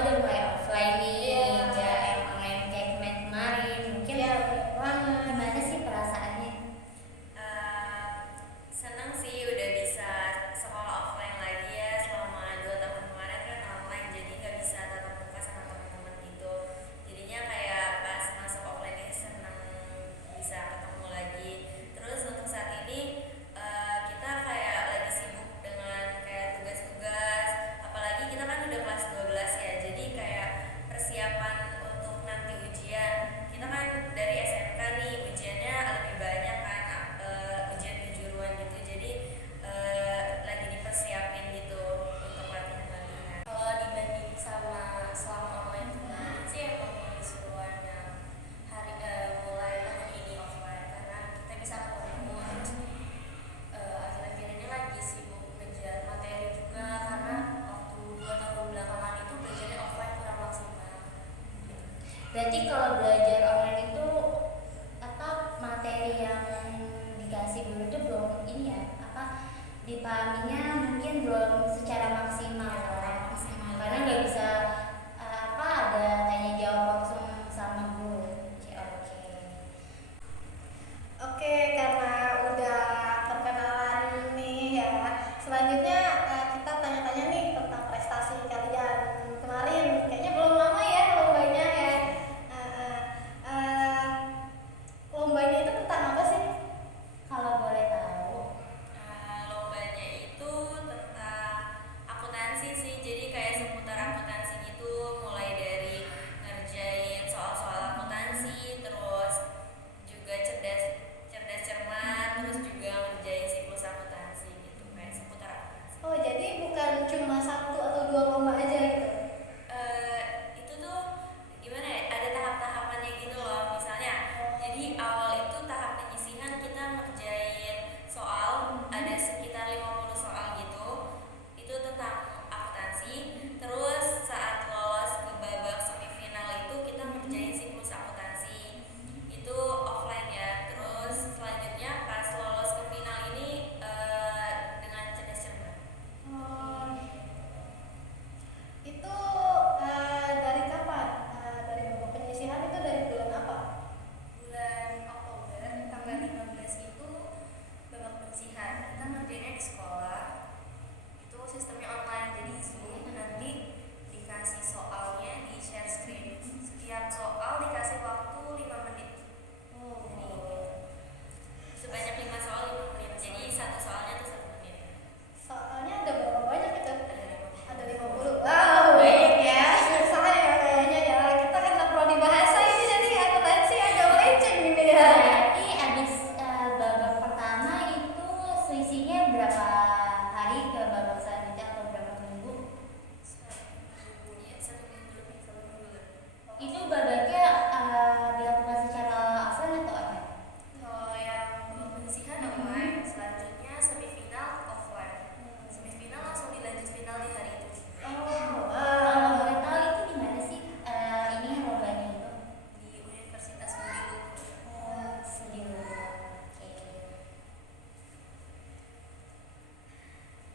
udah mulai offline nih, nggak yang online kayak kemarin. Mungkin gimana sih perasaannya? Senang sih udah bisa sekolah offline lagi ya. Selama 2 tahun kemarin kan online, jadi nggak bisa tatap muka sama teman-teman gitu. Jadinya kayak pas masuk offline ini senang bisa ketemu lagi. Terus untuk saat ini kita kayak lagi sibuk dengan kayak tugas-tugas, apalagi kita kan udah kelas 12 ya, jadi kayak persiapan untuk nanti ujian. Kita kan dari SMK nih, ujiannya lebih banyak kan, ujian kejuruan gitu, jadi lagi dipersiapin gitu untuk latihan-latihan. Kalau dibanding sama selama online kemarin sih emang lebih seruannya mulai tahun ini offline, karena kita bisa ketemu. Terus akhir-akhir ini lagi sibuk ngejar materi juga, karena waktu 2 tahun belakangan itu belajarnya offline kurang maksimal. Berarti kalau belajar online itu apa materi yang dikasih guru itu belum ini ya, apa dipahaminya mungkin belum secara maksimal karena nggak bisa apa ada tanya jawab langsung sama guru. Oke. Oke, karena udah perkenalan nih ya. Selanjutnya kita tanya-tanya nih tentang prestasi kalian kemarin. Kayaknya belum lama ya lombanya ya. Lombanya itu tentang apa sih? Kalau boleh tahu. Lombanya itu tentang akuntansi sih, jadi kayak seputar akuntansi gitu, mulai dari ngerjain soal-soal akuntansi, terus juga cerdas cerdas cermat, terus juga ngerjain siklus akuntansi gitu, kayak seputar akuntansi. Oh, jadi bukan cuma 1 atau 2 lomba aja gitu. Itu tuh gimana ya, ada tahap-tahapannya gitu loh. Misalnya jadi awal itu tahap penyisihan, kita ngerjain soal ada sekitar 50 soal gitu, itu tentang akuntansi. Terus saat lolos ke babak semifinal itu kita ngerjain siklus akuntansi, itu offline ya. Terus selanjutnya pas lolos ke final ini dengan cerdas cermat. Oh, itu dari kapan? Dari babak penyisihan itu dari bulan apa? Bulan Oktober tanggal 15 itu babak penyisihan, kita ngerjainnya di sekolah. Itu sistemnya online, jadi Zoom, nanti dikasih soalnya di share screen. Setiap soal dikasih waktu 5 menit. Jadi sebanyak 5 soal 5 menit. Jadi satu soalnya tuh 1 menit. Soalnya ada berapa banyak itu? Ada 50. Ada 50. Wow, banyak ya. Susah ya kayaknya ya. Kita kan nggak prodi bahasa ini, jadi akuntansi agak melenceng ini ya. Berarti abis babak pertama itu selisihnya berapa hari ke babak selanjutnya atau berapa minggu? Ya, 1 minggu lebih, 1 minggu lebih. Itu babaknya dilakukan secara offline atau online? Kalau yang babak penyisihan online, selanjutnya semifinal offline. Semifinal langsung dilanjut final di hari itu. Oh, Kalau boleh tahu itu di mana sih ini lombanya itu? Di Universitas Budi Luhur. Studi Luhur. Oke.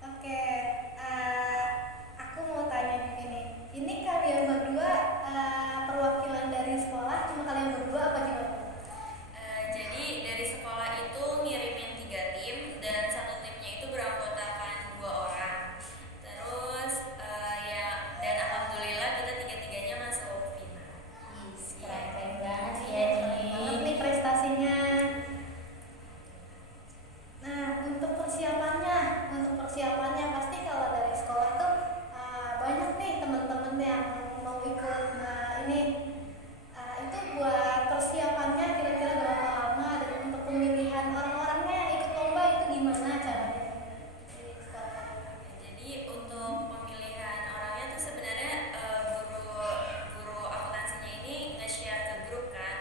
Oke, aku mau tanya ini. Ini kalian berdua perwakilan dari sekolah, cuma kalian berdua apa gimana? Jadi dari sekolah itu ngirimin 3 tim, dan satu timnya itu beranggotakan 2 orang. Terus ya, dan alhamdulillah kita 3-tiganya masuk final. Keren banget ya Banget nih. nih prestasinya. Nah, untuk persiapannya pasti kalau dari sekolah tuh banyak nih teman-teman yang mau ikut. Nah, ini itu buat persiapannya kira-kira berapa lama, dan untuk pemilihan orang-orangnya yang ikut lomba itu gimana caranya? Di sekolah. Jadi untuk pemilihan orangnya tuh sebenarnya guru akuntansinya ini nge-share ke grup kan.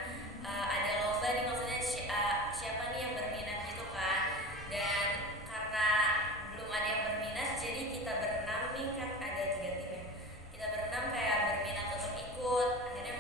Ada lomba nih, maksudnya siapa nih yang berminat gitu kan. Dan karena belum ada yang berminat, jadi kita berenam nih, kan ada 3 tim ya. Kita berenam kayak berminat untuk ikut. Akhirnya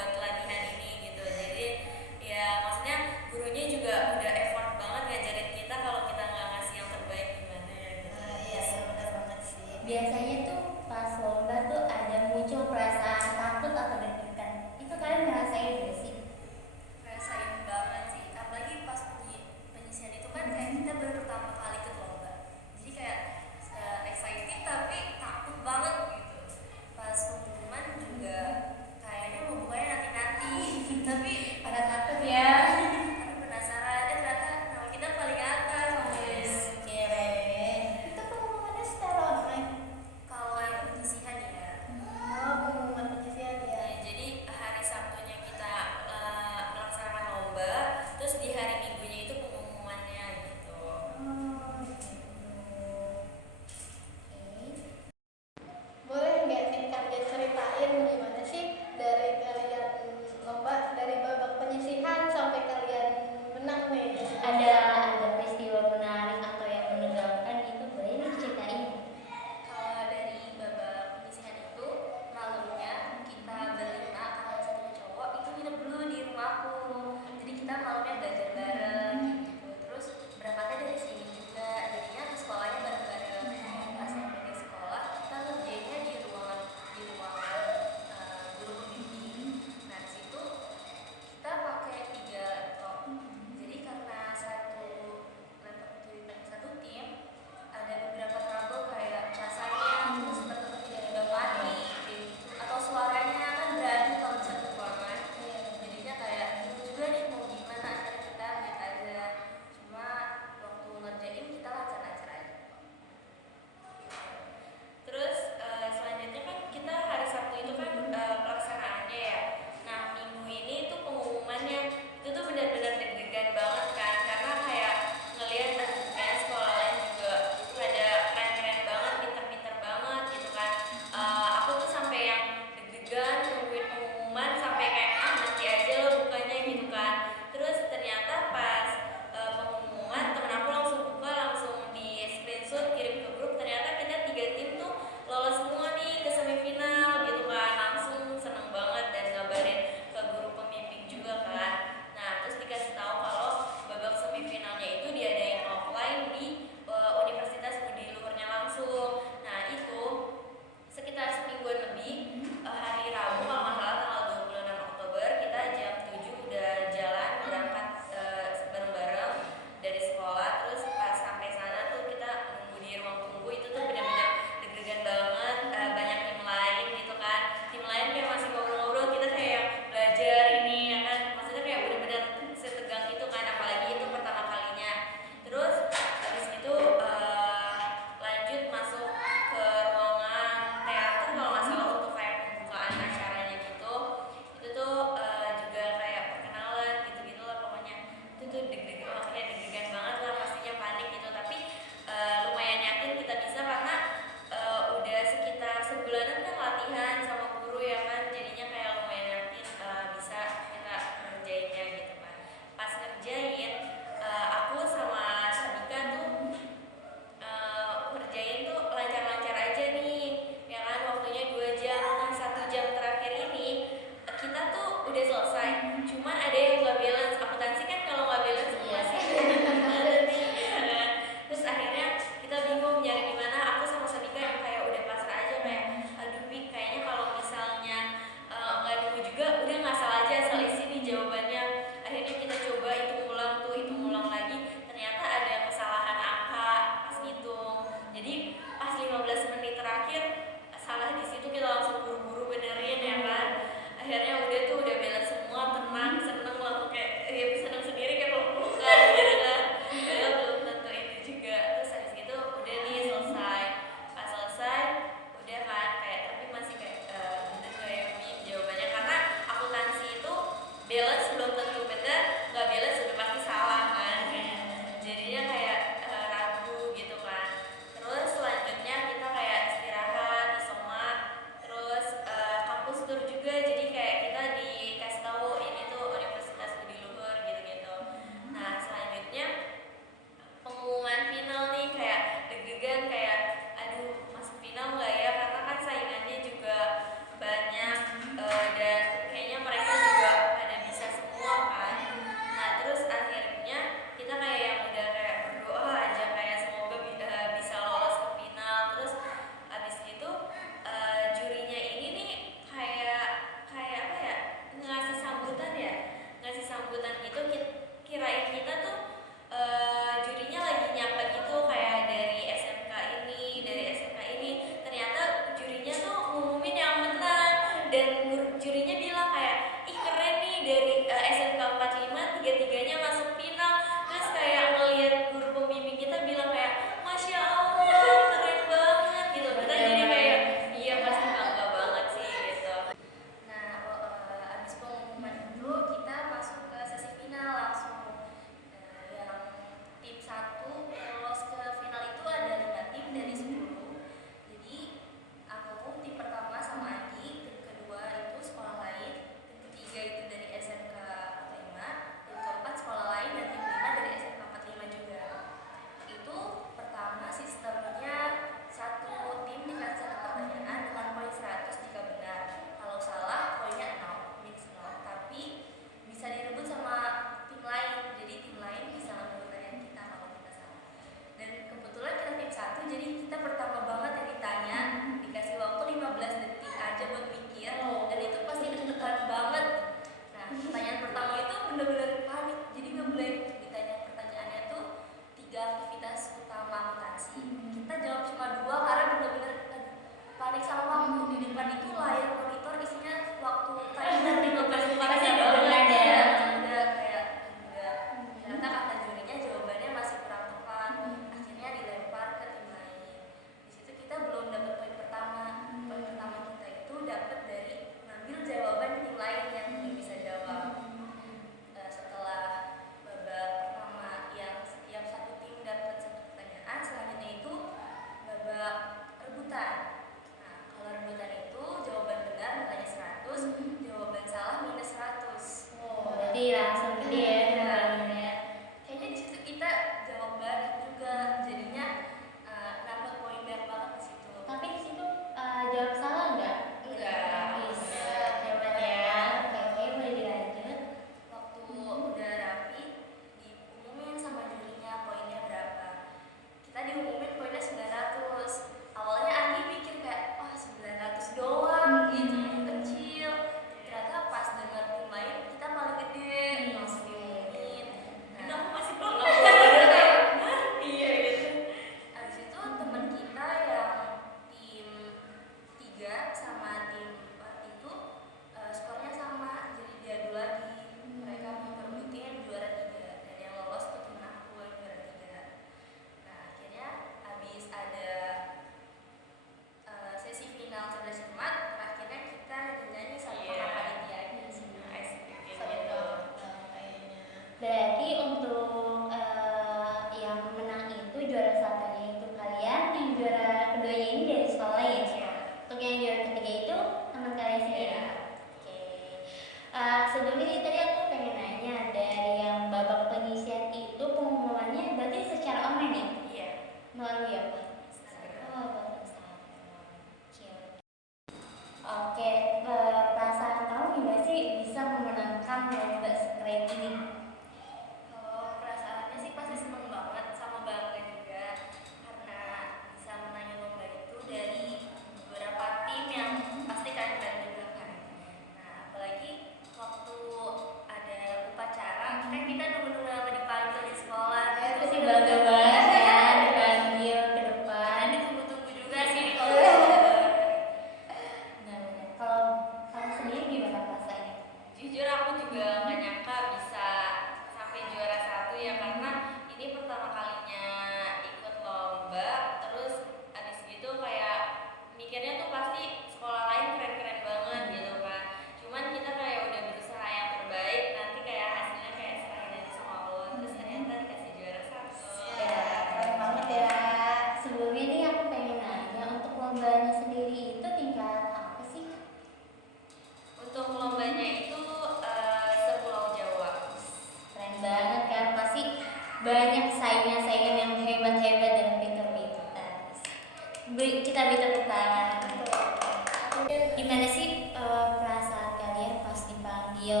Gimana sih perasaan kalian pas dipanggil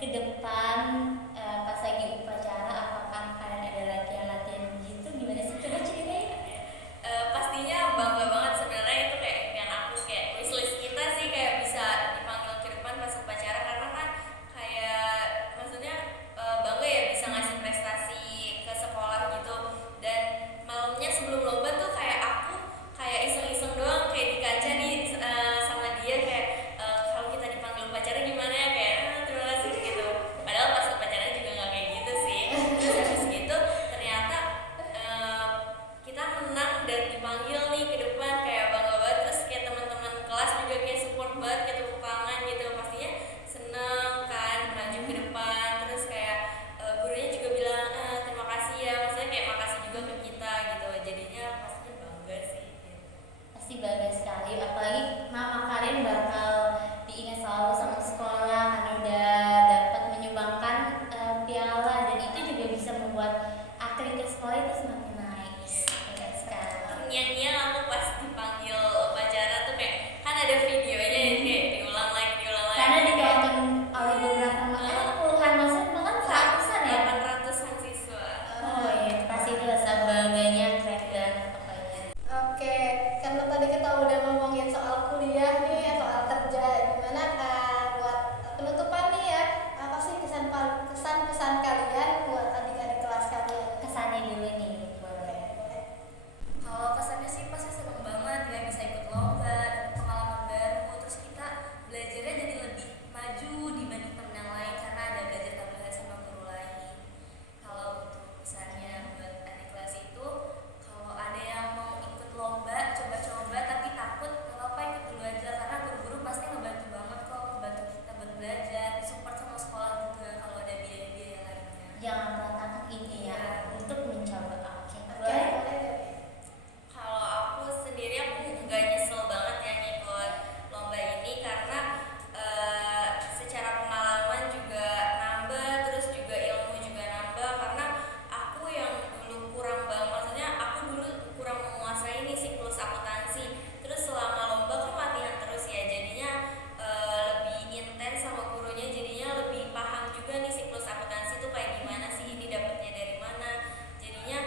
ke depan pas lagi upacara? Apakah kalian ada latihan-latihan gitu? Gimana sih? Coba ceritain. Pastinya bangga banget sebenarnya, itu kayak impian aku, kayak wishlist kita sih kayak bisa dipanggil ke depan pas upacara, karena kan kayak maksudnya bangga ya bisa ngasih prestasi ke sekolah gitu. Dan malamnya sebelum lomba tuh kayak aku kayak iseng-iseng doang kayak di kaca nih sama dia kayak kalau kita dipanggil upacara gimana ya, kayak terima kasih gitu. Padahal pas upacara juga nggak kayak gitu sih. Terus habis gitu ternyata kita menang dan dipanggil nih ke depan, kayak bangga banget. Terus kayak teman-teman kelas juga kayak support banget, kayak tepuk tangan gitu, pastinya seneng kan maju ke depan. Terus kayak gurunya juga bilang terima kasih ya, maksudnya kayak makasih juga ke kita gitu, jadinya pastinya bangga sih gitu. Pasti bangga sekali, apalagi nama kalian bakal diingat selalu sama sekolah karena udah dapat menyumbangkan piala, dan itu juga bisa membuat aktivitas sekolah itu semakin naik. Keren sekali. Terngiang-ngiang aku pas dipanggil upacara tuh kayak kan ada videonya yang kayak diulang lagi Karena ditonton oleh beberapa puluhan mahasiswa, bahkan seratusan ya. 800-an siswa. Oh iya, pasti itu rasa bangganya keren banget pokoknya. Oke, karena tadi kita udah ngomongin soal kuliah nih, soal kerja, gimana buat penutupan nih ya, apa sih kesan-kesan kalian buat adik-adik kelas kalian? Kesannya dulu nih, boleh. Kalau kesannya sih pasti seneng banget ya bisa ikut lomba, dapet pengalaman baru, terus kita belajarnya jadi lebih maju dibanding temen yang lain karena ada belajar tambahan sama guru lain. Kalau untuk kesannya buat adik kelas itu, kalau ada yang mau ikut lomba, coba-coba tapi takut, gak apa-apa ikut dulu aja karena guru-guru pasti ngebantu banget kok, ngebantu kita buat belajar, disupport sama sekolah juga kalau ada biaya-biaya lainnya. Jangan pernah takut ini ya untuk mencoba. Oke, Oke, boleh. boleh. Kalau aku sendiri aku nggak nyesel banget ya ngikut lomba ini karena secara pengalaman juga nambah, terus juga ilmu juga nambah, karena aku yang dulu kurang banget, maksudnya aku dulu kurang menguasai nih siklus akuntansi. Terus selama lomba kan latihan terus ya, jadinya lebih intens sama gurunya, jadinya lebih paham juga nih siklus akuntansi itu kayak gimana sih, ini dapatnya dari mana. Jadinya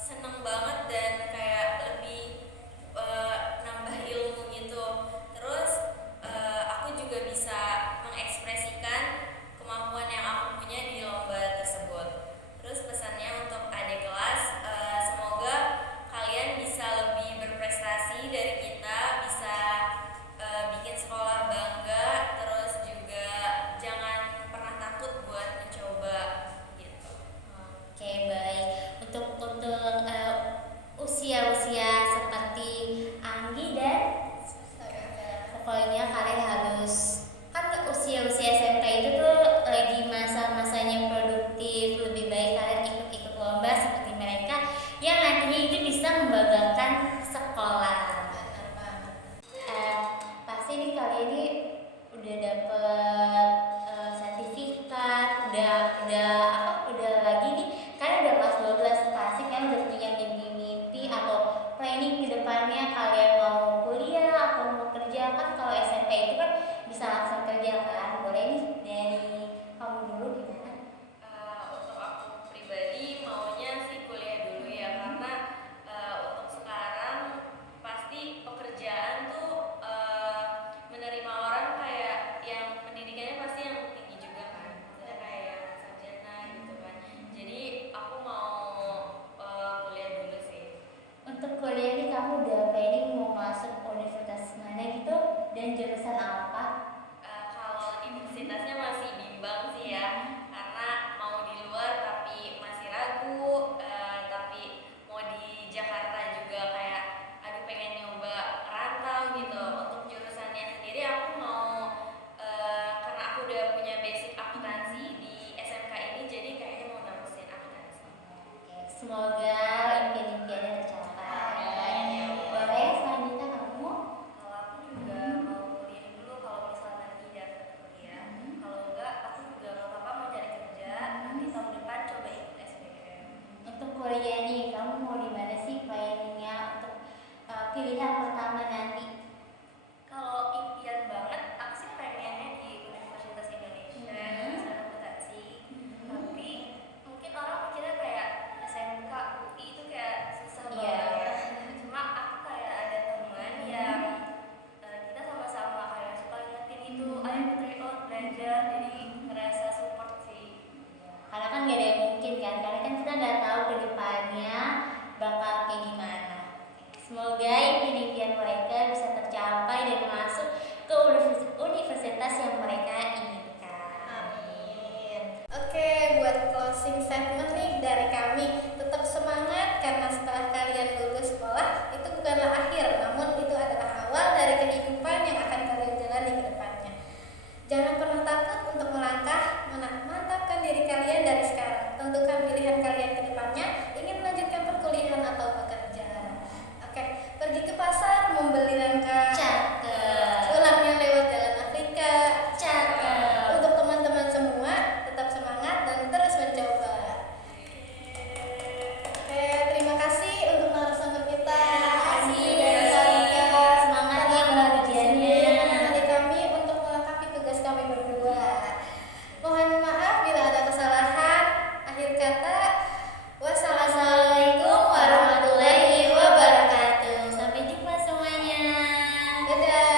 seneng banget dan kayak lebih nambah ilmu gitu. Terus aku juga bisa mengekspresikan kemampuan yang aku punya di lomba tersebut. Terus pesannya untuk adik kelas, semoga kalian bisa lebih berprestasi dari kita, bisa bikin sekolah bangga, terus juga jangan pernah takut buat mencoba gitu. Oke, baik. Untuk usia-usia seperti Anggi dan pokoknya kalian harus, kan usia-usia SMP itu tuh lagi masa-masanya produktif, lebih baik kalian ikut-ikut lomba seperti mereka yang nantinya itu bisa membanggakan sekolah. Pasti nih kalian ini udah dapet sertifikat, udah lagi nih kalian udah kelas 12, pasti kalian udah punya mimpi-mimpi atau planning ke depannya, kalian mau kuliah atau mau kerja. Kan kalau SMP itu kan bisa langsung kerja kan. Boleh nih dari kamu dulu gimana? Untuk aku pribadi maunya sih kuliah dulu ya, karena untuk sekarang pasti pekerjaan tuh menerima orang kayak yang pendidikannya pasti yang tinggi juga kan, misalnya kayak yang sarjana gitu kan. Jadi aku mau kuliah dulu sih. Untuk kuliah nih kamu udah planning mau masuk universitas mana gitu dan jurusan apa? Kalau Jangan pernah takut untuk melangkah, mantapkan diri kalian dari sekarang. Tentukan pilihan kalian ke depannya, ingin melanjutkan perkuliahan atau bekerja. Oke, pergi ke pasar, membeli rangka, Cakep. pulangnya lewat jalan Afrika. Cakep. Untuk teman-teman semua, tetap semangat dan terus mencoba. Oke, terima kasih untuk narasumber kita. Semangat ya buat ujiannya. Menemani kami untuk melengkapi tugas kami berdua. Mohon maaf bila ada kesalahan. Akhir kata, Wassalamualaikum warahmatullahi wabarakatuh. Sampai jumpa semuanya. Dadah.